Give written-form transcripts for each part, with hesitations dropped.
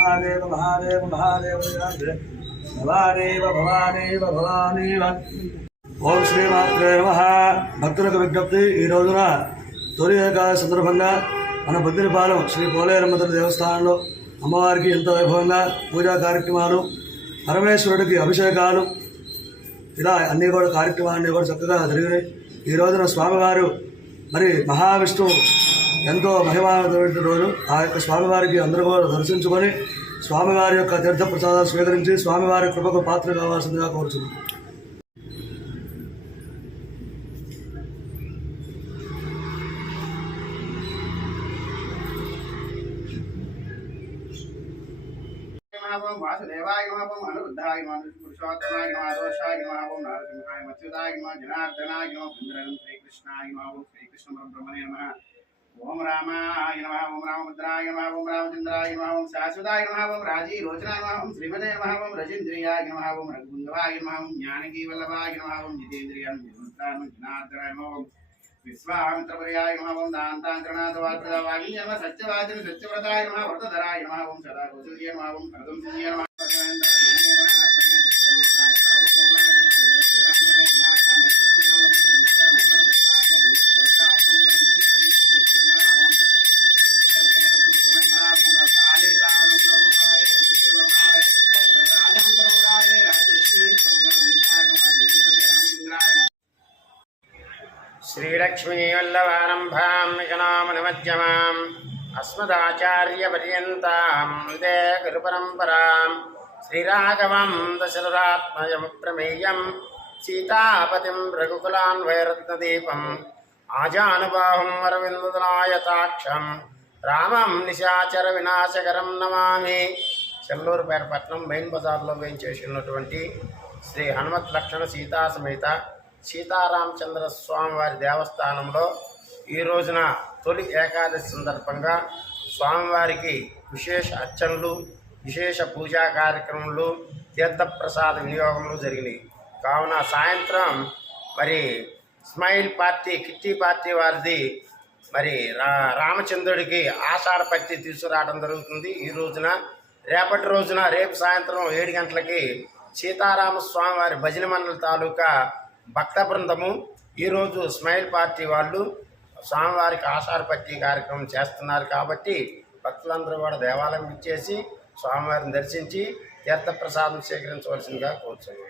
महादेव महादेव महादेव भवानेव भवानेव भवानेव ఓం శ్రీ మాత్రే నమః. భక్తులకు విజ్ఞప్తి, ఈ రోజున తొలి ఏకాదశి సందర్భంగా మన బుద్ధినిపాలెం శ్రీ పోలేరమ్మ తల్లి దేవస్థానంలో అమ్మవారికి ఎంతో వైభవంగా పూజా కార్యక్రమాలు, పరమేశ్వరుడికి అభిషేకాలు, ఇలా అన్నీ కూడా కార్యక్రమాలన్నీ కూడా చక్కగా జరిగినాయి. ఈ రోజున స్వామివారు మరి మహావిష్ణువు ఎంతో మహిమాన్వితమైన రోజు. ఆ యొక్క స్వామివారికి అందరూ కూడా దర్శించుకొని స్వామివారి యొక్క తీర్థప్రసాదాలు స్వీకరించి స్వామివారి కృపకు పాత్ర కావాల్సిందిగా కోరుచున్నాం. वासुदेवाय नमः, अनिरुद्धाय नमः, पुरुषोत्तमाय नमः, दोषाय नमः, नरसिंहाय मच्युताय नमः, जनार्दनाय नमः, सुंदरं श्रीकृष्णाय नमः, श्रीकृष्ण परब्रह्मणे नमः. ओम रामाय नमः, ओम रामभद्राय नमः, ओम रामचंद्राय नमः, ओम शाश्वताय नमः, ओम राजीरोचनाय नमः, ओम श्रीमते नमः, ओम रजिन्द्रियाय नमः, ओम रघुगुंधवाय नमः, ओम ज्ञानकीवल्लभाय नमः, ओम जितेन्द्रियाय जनार्दनाय नमः, ओम विश्वामित्रपर्याय नमः, ओम दान्तांकरणाथवाग्रदावागी नमः, सत्यवादिन सत्यव्रताय नमः, व्रतधराय नमः, ओम सदाकौसल्ये नमः, ओम प्रदंसिन्ये नमः. श्रीलक्ष्मीवल्लभारम्भां विकनामनिमध्यमाम् अस्मदाचार्यपर्यन्तां वन्दे गुरुपरम्परां. श्रीराघवं दशरथात्मजं प्रमेयं सीतापतिं रघुकुलान्वयरत्नदीपम् आजानुबाहुं अरविन्ददलायताक्षं रामं निशाचर विनाशकरं नमामि. చెల్లూరుపేటపట్నం మెయిన్ బజార్లో వేయించేసినటువంటి శ్రీ హనుమత్ లక్షణ సీతా సమేత సీతారామచంద్ర స్వామివారి దేవస్థానంలో ఈ రోజున తొలి ఏకాదశి సందర్భంగా స్వామివారికి విశేష అర్చనలు, విశేష పూజా కార్యక్రమాలు, తీర్థప్రసాద వినియోగములు జరిగినాయి. కావున సాయంత్రం మరి స్మైల్ పార్టీ, కిట్టి పార్టీ వారిది మరి రామచంద్రుడికి ఆషాఢ పత్తి తీసుకురావడం జరుగుతుంది. ఈ రోజున రేపటి రోజున రేపు సాయంత్రం 7 గంటలకి సీతారామస్వామి వారి భజన మండలి తాలూకా భక్త బృందము ఈరోజు స్మైల్ పార్టీ వాళ్ళు స్వామివారికి ఆషాఢ పత్తి కార్యక్రమం చేస్తున్నారు. కాబట్టి భక్తులందరూ కూడా దేవాలయం ఇచ్చేసి స్వామివారిని దర్శించి తీర్థప్రసాదం స్వీకరించవలసిందిగా కోరుతున్నాను.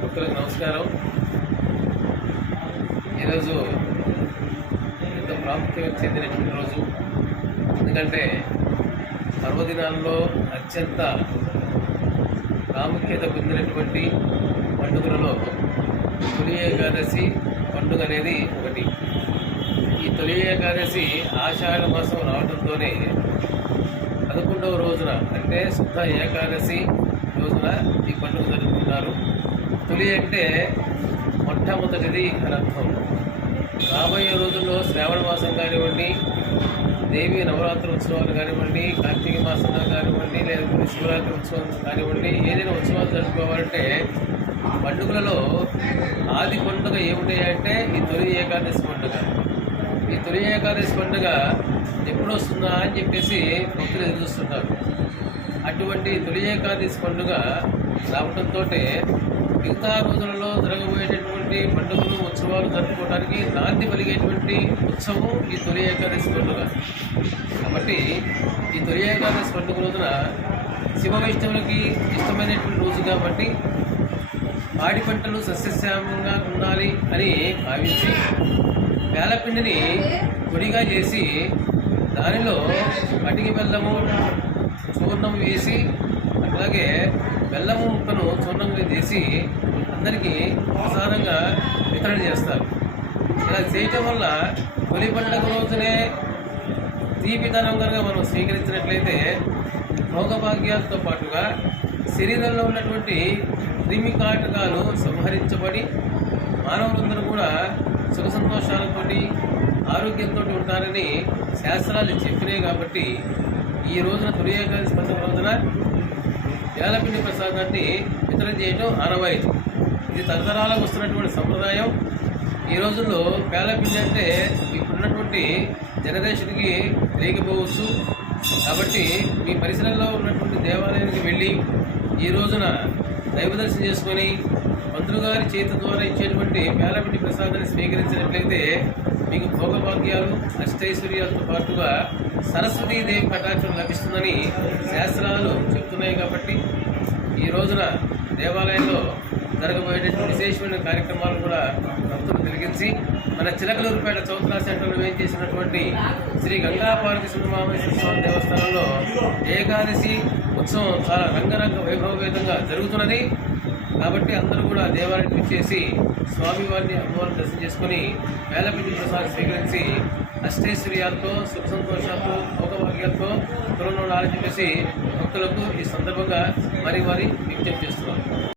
భక్తులకు నమస్కారం. ఈరోజు ఎంతో ప్రాముఖ్యత చెందినటువంటి రోజు. ఎందుకంటే పర్వదినాల్లో అత్యంత ప్రాముఖ్యత పొందినటువంటి పండుగలలో తొలి ఏకాదశి పండుగ అనేది ఒకటి. ఈ తొలి ఏకాదశి ఆషాఢ మాసం రావడంతోనే 11వ రోజున అంటే శుద్ధ ఏకాదశి రోజున ఈ పండుగ జరుపుకుంటారు. తొలి అంటే మొట్టమొదటిది అని అర్థం. రాబోయే రోజుల్లో శ్రావణ మాసం కానివ్వండి, దేవి నవరాత్రి ఉత్సవాలు కానివ్వండి, కార్తీక మాసంలో కానివ్వండి, లేదా శివరాత్రి ఉత్సవం కానివ్వండి, ఏదైనా ఉత్సవాలు జరుపుకోవాలంటే పండుగలలో ఆది పండుగ ఏమిటి అంటే ఈ తొలి ఏకాదశి పండుగ. ఈ తొలి ఏకాదశి పండుగ ఎప్పుడు వస్తుందా అని చెప్పేసి భక్తులు ఎదురు చూస్తుంటారు. అటువంటి తొలి ఏకాదశి పండుగ రావడంతో మిగతా రోజులలో జరగబోయేటటువంటి పండుగలు ఉత్సవాలు జరుపుకోవడానికి నాంది పలిగేటువంటి ఉత్సవం ఈ తొలి ఏకాదశి పండుగ. కాబట్టి ఈ తొలి ఏకాదశి పండుగ రోజున శివ వైష్ణవులకి ఇష్టమైనటువంటి రోజు కాబట్టి పాడి పంటలు సస్యశ్యామంగా ఉండాలి అని భావించి వేలపిండిని పొడిగా చేసి దానిలో అటికి బెల్లము చూర్ణం వేసి అట్లాగే బెల్లము ముక్కను చూర్ణంగా చేసి అందరికీ ప్రసాదంగా వితరణ చేస్తారు. ఇలా చేయటం వల్ల తొలి పండుగ రోజునే తీపితనం కనుక మనం స్వీకరించినట్లయితే భోగభాగ్యాలతో పాటుగా శరీరంలో ఉన్నటువంటి క్రిమి కాటకాలు సంహరించబడి మానవులందరూ కూడా సుఖ సంతోషాలతోటి ఆరోగ్యంతో ఉంటారని శాస్త్రాలు చెప్పినాయి. కాబట్టి ఈ రోజున తొలి ఏకాదశి పండుగ రోజున వేలపిండి ప్రసాదాన్ని వితరణ చేయడం ఆనవాయితీ. ఇది తరతరాలకు వస్తున్నటువంటి సంప్రదాయం. ఈ రోజుల్లో వేలపిండి అంటే ఇప్పుడున్నటువంటి జనరేషన్కి తెలియకపోవచ్చు. కాబట్టి మీ పరిసరాల్లో ఉన్నటువంటి దేవాలయానికి వెళ్ళి ఈ రోజున దైవ దర్శనం చేసుకొని మంత్రులు గారి చేతి ద్వారా ఇచ్చేటువంటి వేలపిండి ప్రసాదాన్ని స్వీకరించినట్లయితే మీకు భోగభాగ్యాలు అష్టైశ్వర్యాలతో పాటుగా సరస్వతీదేవి కటాక్షం లభిస్తుందని శాస్త్రాలు చెప్తున్నాయి. కాబట్టి ఈ రోజున దేవాలయంలో జరగబోయేటటువంటి విశేషమైన కార్యక్రమాలు కూడా భక్తులు తిరిగించి మన చిలకలూరుపేట చౌత్రా సెంటర్లో వేయించేసినటువంటి శ్రీ గంగాపార్వతి సుబ్రహ్మణ్యేశ్వర స్వామి దేవస్థానంలో ఏకాదశి ఉత్సవం చాలా రంగరంగ వైభవవేదంగా జరుగుతున్నది. కాబట్టి అందరూ కూడా దేవాలయానికి విచ్చేసి స్వామివారిని అమ్మవారిని దర్శనం చేసుకుని వేలపిండి ప్రసాదం స్వీకరించి అష్టైశ్వర్యాలతో సుఖ సంతోషాలతో భోగభాగ్యాలతో త్వరలో ఆలోచించేసి భక్తులకు ఈ సందర్భంగా మరి విజ్ఞప్తి చేస్తున్నారు.